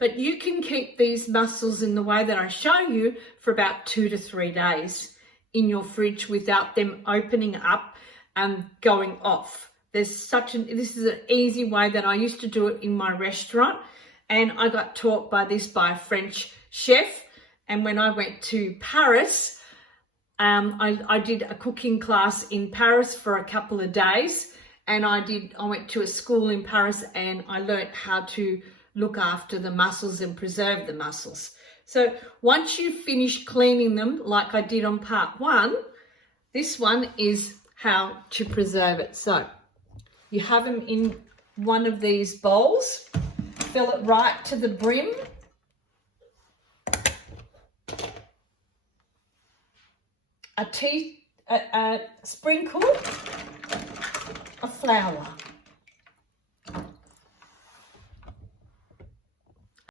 But you can keep these mussels in the way that I show you for about 2 to 3 days in your fridge without them opening up and going off. This is an easy way that I used to do it in my restaurant, and I got taught by a French chef. And when I went to Paris, I did a cooking class in Paris for a couple of days, and I went to a school in Paris and I learnt how to look after the mussels and preserve the mussels. So once you finish cleaning them, like I did on part 1, this one is how to preserve it. So you have them in one of these bowls, fill it right to the brim. A sprinkle of flour.